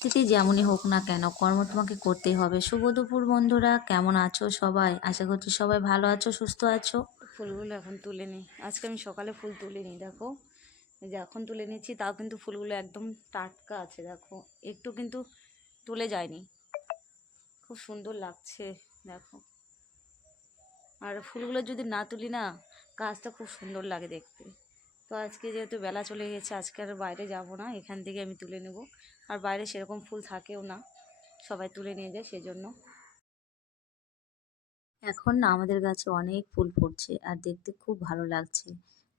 পরিস্থিতি যেমনই হোক না কেন কর্ম তোমাকে করতেই হবে। শুভ দুপুর বন্ধুরা, কেমন আছো সবাই? আশা করছি সবাই ভালো আছো, সুস্থ আছো। ফুলগুলো এখন তুলে নিই। আজকে আমি সকালে ফুল তুলিনি, দেখো এই যে এখন তুলে নিচ্ছি, তাও কিন্তু ফুলগুলো একদম টাটকা আছে, দেখো একটু কিন্তু তুলে যায়নি। খুব সুন্দর লাগছে দেখো। আর ফুলগুলো যদি না তুলি না, গাছটা খুব সুন্দর লাগে দেখতে। তো আজকে যেহেতু বেলা চলে গেছে, আজকে আর বাইরে যাব না, এখান থেকে আমি তুলে নেব। আর বাইরে সেরকম ফুল থাকেও না, সবাই তুলে নিয়ে যায় সেজন্য। এখন না আমাদের গাছে অনেক ফুল ফুটছে আর দেখতে খুব ভালো লাগছে।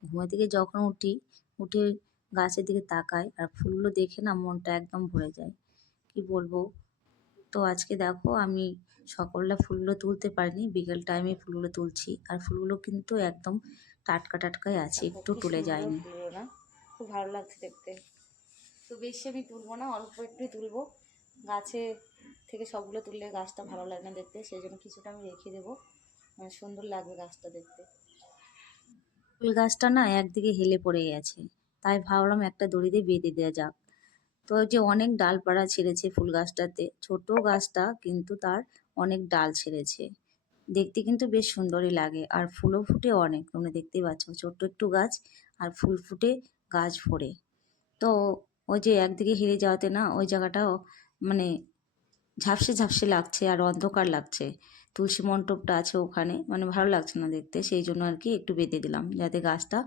ঘুমে থেকে যখন উঠে গাছের দিকে তাকাই আর ফুলগুলো দেখে না মনটা একদম ভরে যায়। কি বলবো। তো আজকে দেখো আমি সকালবেলা ফুলগুলো তুলতে পারিনি, বিকেল টাইমে ফুলগুলো তুলছি আর ফুলগুলো কিন্তু একদম টাটকা টাটকাই আছে, দেখো একটু কি টুলে সুন্দর যায়নি। ফুলগুলো না, খুব ভালো লাগছে দেখতে। তো বেশি আমি তুলবো না, অল্প একটুই তুলবো। গাছে থেকে সবগুলো তুললে গাছটা ভালো লাগে না দেখতে, সেই জন্য কিছুটা আমি রেখে দেবো, মানে সুন্দর লাগবে গাছটা দেখতে। ফুল গাছটা না একদিকে হেলে পড়ে গেছে, তাই ভাবলাম একটা দড়ি দিয়ে বেঁধে দেওয়া যাক। তো ওই যে অনেক ডালপালা ছেড়েছে ফুল গাছটাতে, ছোট গাছটা কিন্তু তার অনেক ডাল ছেড়েছে। দেখতে কিন্তু বেশ সুন্দরই লাগে আর ফুলও ফুটে অনেক, তোমরা দেখতেই পাচ্ছ ছোট্ট একটু গাছ আর ফুল ফুটে গাছ ভরে। তো ওই যে একদিকে হেরে যাওয়াতে না ওই জায়গাটাও মানে ঝাপসে ঝাপসে লাগছে আর অন্ধকার লাগছে। তুলসী মণ্ডপটা আছে ওখানে, মানে ভালো লাগছে না দেখতে, সেই জন্য আর কি একটু বেঁধে দিলাম যাতে গাছটা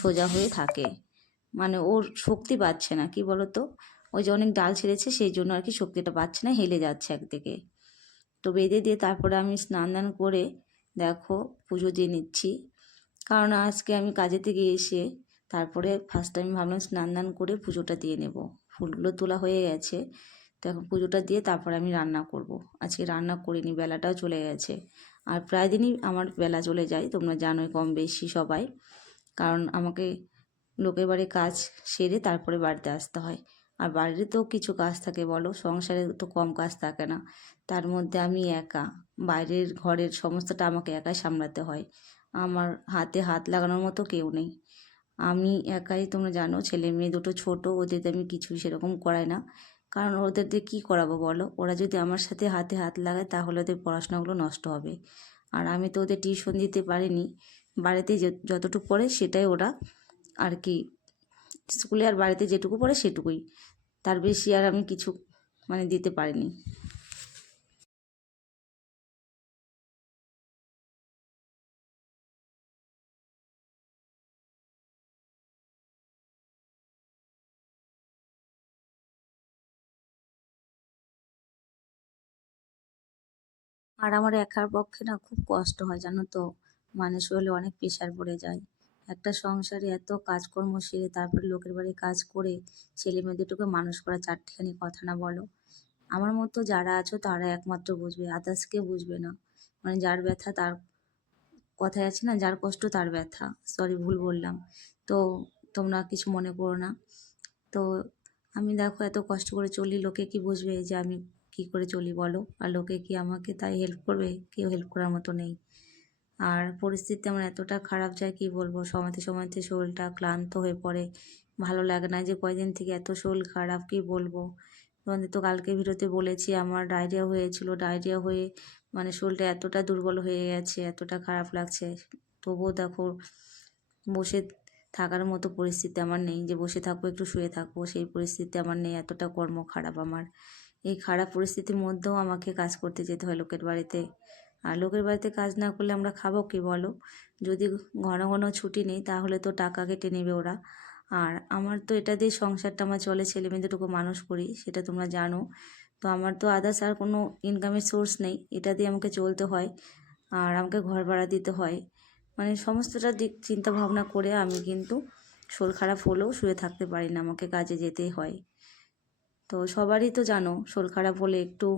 সোজা হয়ে থাকে। মানে ওর শক্তি পাচ্ছে না, কি বলতো, ওই যে অনেক ডাল ছেড়েছে সেই জন্য আর কি শক্তিটা পাচ্ছে না, হেলে যাচ্ছে একদিকে। তো বেঁধে দিয়ে তারপরে আমি স্নান দান করে দেখো পুজো দিয়ে নিচ্ছি। কারণ আজকে আমি কাজে থেকে এসে তারপরে ফার্স্ট টাইম ভাবলাম স্নান দান করে পুজোটা দিয়ে নেব। ফুলগুলো তোলা হয়ে গেছে, তো এখন পুজোটা দিয়ে তারপরে আমি রান্না করব। আজকে রান্না করিনি, বেলাটাও চলে গেছে। আর প্রায় দিনই আমার বেলা চলে যায়, তোমরা জানোই কম বেশি সবাই। কারণ আমাকে লোকের বাড়ি কাজ সেরে তারপরে বাড়িতে আসতে হয়। আর বাড়িতেও কিছু কাজ থাকে বলো, সংসারে তো কম কাজ থাকে না। তার মধ্যে আমি একা, বাইরের ঘরের সমস্তটা আমাকে একাই সামলাতে হয়। আমার হাতে হাত লাগানোর মতো কেউ নেই। আমি একাই, তোমরা জানো ছেলে মেয়ে দুটো ছোট, ওদের দিয়ে আমি কিছুই সেরকম করাই না। কারণ ওদের দিয়ে কী করাবো বলো, ওরা যদি আমার সাথে হাতে হাত লাগায় তাহলে ওদের পড়াশোনাগুলো নষ্ট হবে। আর আমি তো ওদের টিউশন দিতে পারিনি, বাড়িতে যতটুকু পড়ে সেটাই ওরা আর কি, স্কুলে আর বাড়িতে যেটুকু পড়ে সেটুকুই, তার বেশি আর আমি কিছু মানে দিতে পারিনি। আর আমার একার পক্ষে না খুব কষ্ট হয় জানো তো, মানে শরীরে অনেক প্রেশার পড়ে যায়। একটা সংসারে এত কাজকর্ম সেরে তারপরে লোকের বাড়ি কাজ করে ছেলে মেয়ে দুটোকে মানুষ করা চারটিখানি কথা না বলো। আমার মতো যারা আছো তারা একমাত্র বুঝবে, আদার্স কেউ বুঝবে না। মানে যার ব্যথা তার, কথায় আছে না, যার কষ্ট তার ব্যথা, সরি ভুল বললাম। তো তোমরা কিছু মনে করো না। তো আমি দেখো এত কষ্ট করে চলি, লোকে কি বুঝবে যে আমি কি করে চলি বলো? আর লোকে কি আমাকে তাই হেল্প করবে? কেউ হেল্প করার মতো নেই। আর পরিস্থিতি আমার এতটা খারাপ যায় কি বলবো, সময়তে সময়তে শরীরটা ক্লান্ত হয়ে পড়ে, ভালো লাগে না। যে কয়দিন থেকে এত শরীর খারাপ কি বলবো। তোমাদের তো কালকে ভিডিওতে বলেছি আমার ডায়রিয়া হয়েছিল, ডায়রিয়া হয়ে মানে শরীরটা এতটা দুর্বল হয়ে গেছে, এতটা খারাপ লাগছে। তবুও দেখো বসে থাকার মতো পরিস্থিতি আমার নেই, যে বসে থাকবো একটু শুয়ে থাকবো সেই পরিস্থিতি আমার নেই, এতটা কর্ম খারাপ আমার। এই খারাপ পরিস্থিতির মধ্যেও আমাকে কাজ করতে যেতে হয় লোকের বাড়িতে। আর লোকের বাড়িতে কাজ না করলে আমরা খাবো কি বলো? যদি ঘন ঘন ছুটি নেই তাহলে তো টাকা কেটে নেবে ওরা। আর আমার তো এটা দিয়ে সংসারটা আমার চলে, ছেলে মেয়েদেরটুকু মানুষ করি সেটা তোমরা জানো। তো আমার তো আদার্স আর কোনো ইনকামের সোর্স নেই, এটা দিয়ে আমাকে চলতে হয়। আর আমাকে ঘর ভাড়া দিতে হয়, মানে সমস্তটা দিক চিন্তা ভাবনা করে আমি কিন্তু শরীর খারাপ হলেও শুয়ে থাকতে পারি না, আমাকে কাজে যেতেই হয়। তো সবারই তো জানো শরীর খারাপ হলে একটু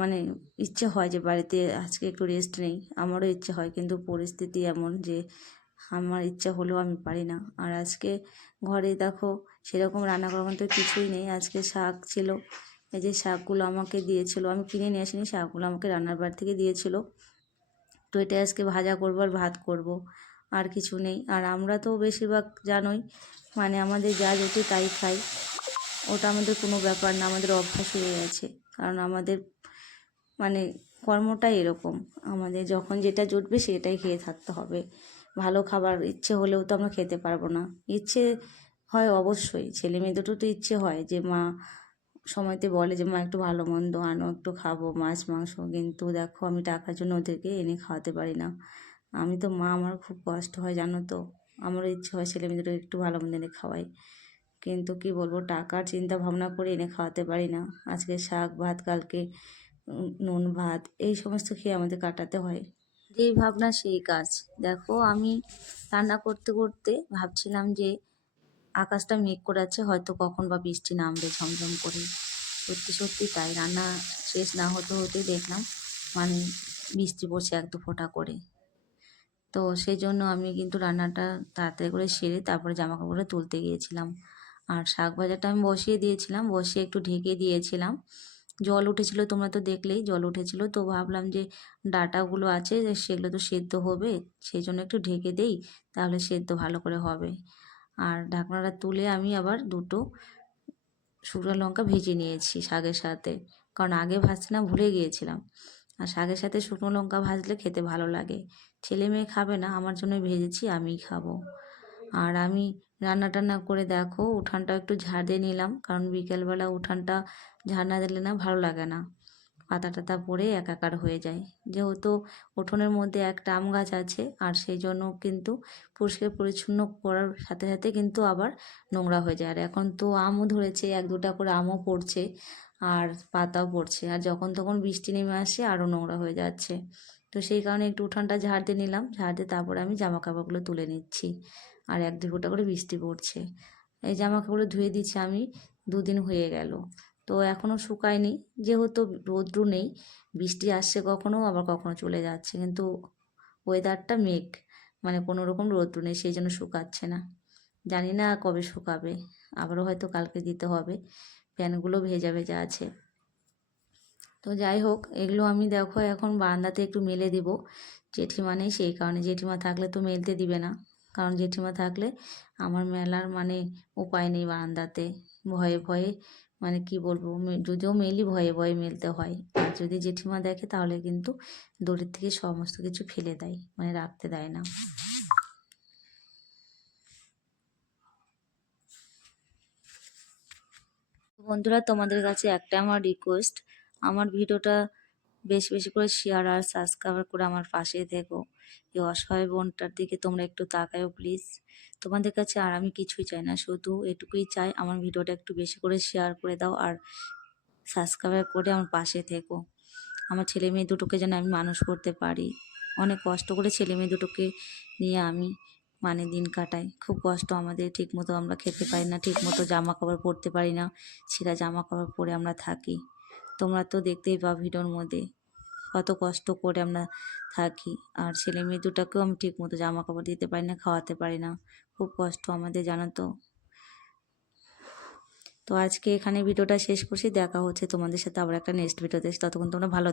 মানে ইচ্ছে হয় যে বাড়িতে আজকে একটু রেস্ট নেই, আমারও ইচ্ছে হয়, কিন্তু পরিস্থিতি এমন যে আমার ইচ্ছা হলেও আমি পারি না। আর আজকে ঘরে দেখো সেরকম রান্না করার মতো কিছুই নেই। আজকে শাক ছিল, এই যে শাকগুলো আমাকে দিয়েছিল, আমি কিনে নিয়ে আসিনি, শাকগুলো আমাকে রান্নার বাড়ি থেকে দিয়েছিল। তো এটা আজকে ভাজা করবো আর ভাত করব, আর কিছু নেই। আর আমরা তো বেশিরভাগ জানোই, মানে আমাদের যা জোটে তাই খাই। ওটা আমাদের কোনো ব্যাপার না, আমাদের অভ্যাস হয়ে গেছে। কারণ আমাদের মানে কর্মটাই এরকম, আমাদের যখন যেটা জুটবে সেটাই খেয়ে থাকতে হবে। ভালো খাবার ইচ্ছে হলেও তো আমরা খেতে পারবো না। ইচ্ছে হয় অবশ্যই, ছেলে মেয়ে দুটো তো ইচ্ছে হয় যে মা সময়তে বলে যে মা একটু ভালো মন্দ আনো, একটু খাবো মাছ মাংস, কিন্তু দেখো আমি টাকার জন্য ওদেরকে এনে খাওয়াতে পারি না। আমি তো মা, আমার খুব কষ্ট হয় জানো তো। আমারও ইচ্ছে হয় ছেলে মেয়ে দুটো একটু ভালো মন্দ এনে খাওয়াই, কিন্তু কি বলবো, টাকার চিন্তা ভাবনা করে এনে খাওয়াতে পারি না। আজকে শাক ভাত, কালকে নুন ভাত, এই সমস্ত খেয়ে আমাদের কাটাতে হয়। যেই ভাবনা সেই কাজ। দেখো আমি রান্না করতে করতে ভাবছিলাম যে আকাশটা মেঘ করে আছে, হয়তো কখন বা বৃষ্টি নামবে ঝমঝম করে। সত্যি সত্যি তাই, রান্না শেষ না হতে হতেই দেখলাম মানে বৃষ্টি পড়ছে এক দু ফোঁটা করে। তো সেই জন্য আমি কিন্তু রান্নাটা তাড়াতাড়ি করে সেরে তারপরে জামা কাপড়টা তুলতে গিয়েছিলাম। আর শাক ভাজাটা আমি বসিয়ে দিয়েছিলাম, বসিয়ে একটু ঢেকে দিয়েছিলাম। জল উঠেছিল, তোমরা তো দেখলেই জল উঠেছিল, তো ভাবলাম যে ডাঁটাগুলো আছে যে সেগুলো তো সেদ্ধ হবে, সেই জন্য একটু ঢেকে দেই, তাহলে সেদ্ধ ভালো করে হবে। আর ঢাকনাটা তুলে আমি আবার দুটো শুকনো লঙ্কা ভেজে নিয়েছি শাকের সাথে, কারণ আগে ভাজতে ভুলে গিয়েছিলাম। আর শাকের সাথে শুকনো লঙ্কা ভাজলে খেতে ভালো লাগে। ছেলে মেয়ে খাবে না, আমার জন্য ভেজেছি, আমিই খাবো। আর আমি রান্না টান্না করে দেখো উঠানটাও একটু ঝাড় দিয়ে নিলাম, কারণ বিকেলবেলা উঠানটা ঝাড় না দিলে না ভালো লাগে না, পাতা টাতা পড়ে একাকার হয়ে যায়। যেহেতু উঠোনের মধ্যে একটা আম গাছ আছে, আর সেই জন্য কিন্তু পরিষ্কার পরিচ্ছন্ন করার সাথে সাথে কিন্তু আবার নোংরা হয়ে যায়। আর এখন তো আমও ধরেছে, এক দুটা করে আমও পড়ছে, আর পাতাও পড়ছে, আর যখন তখন বৃষ্টি নেমে আসে আরও নোংরা হয়ে যাচ্ছে। তো সেই কারণে একটু উঠানটা ঝাড় দিয়ে নিলাম, ঝাড় দিয়ে তারপরে আমি জামা কাপড়গুলো তুলে নিচ্ছি। আর এক দু ফোঁটা করে বৃষ্টি পড়ছে। এই জামা কাপড় ধুয়ে দিচ্ছি আমি, দুদিন হয়ে গেল, তো এখনও শুকায়নি। যেহেতু রৌদ্র নেই, বৃষ্টি আসছে কখনো আবার কখনো চলে যাচ্ছে, কিন্তু ওয়েদারটা মেঘ, মানে কোনো রকম রৌদ্র নেই, সেই জন্য শুকাচ্ছে না। জানি না কবে শুকাবে, আবারও হয়তো কালকে দিতে হবে। ফ্যানগুলো ভেজা ভেজা আছে। তো যাই হোক, এগুলো আমি দেখো এখন বারান্দাতে একটু মেলে দিব। জেঠিমা নেই, সেই কারণে, জেঠিমা থাকলে তো মেলতে দিবে না, কারণ জেঠিমা থাকলে আমার মেলার মানে উপায় নেই বারান্দাতে। ভয়ে ভয়ে মানে কি বলবো, যদিও মেলি ভয়ে ভয়ে মেলতে হয়। আর যদি জেঠিমা দেখে তাহলে কিন্তু দড়ির থেকে সমস্ত কিছু ফেলে দেয়, মানে রাখতে দেয় না। বন্ধুরা, তোমাদের কাছে একটা আমার রিকোয়েস্ট, আমার ভিডিওটা বেশি বেশি করে শেয়ার আর সাবস্ক্রাইব করে আমার পাশে থেকো। এই অসহায় বোনটার দিকে তোমরা একটু তাকাও প্লিজ। তোমাদের কাছে আর আমি কিছুই চাই না, শুধু এটুকুই চাই, আমার ভিডিওটা একটু বেশি করে শেয়ার করে দাও আর সাবস্ক্রাইব করে আমার পাশে থেকো। আমার ছেলে মেয়ে দুটোকে যেন আমি মানুষ করতে পারি। অনেক কষ্ট করে ছেলে মেয়ে দুটোকে নিয়ে আমি মানে দিন কাটাই, খুব কষ্ট আমাদের। ঠিকমতো আমরা খেতে পারি না, ঠিকমতো জামা কাপড় পরতে পারি না, ছেঁড়া জামা কাপড় পরে আমরা থাকি। তোমরা তো দেখতেই পাও ভিডিওর মধ্যে কত কষ্ট করে আমরা থাকি। আর ছেলে মেয়ে দুটাকেও আমি ঠিকমতো জামা কাপড় দিতে পারি না, খাওয়াতে পারি না, খুব কষ্ট আমাদের জানো তো। তো আজকে এখানে ভিডিওটা শেষ করছি, দেখা হচ্ছে তোমাদের সাথে আবার একটা নেক্সট ভিডিওতে। ততক্ষণ তোমরা ভালো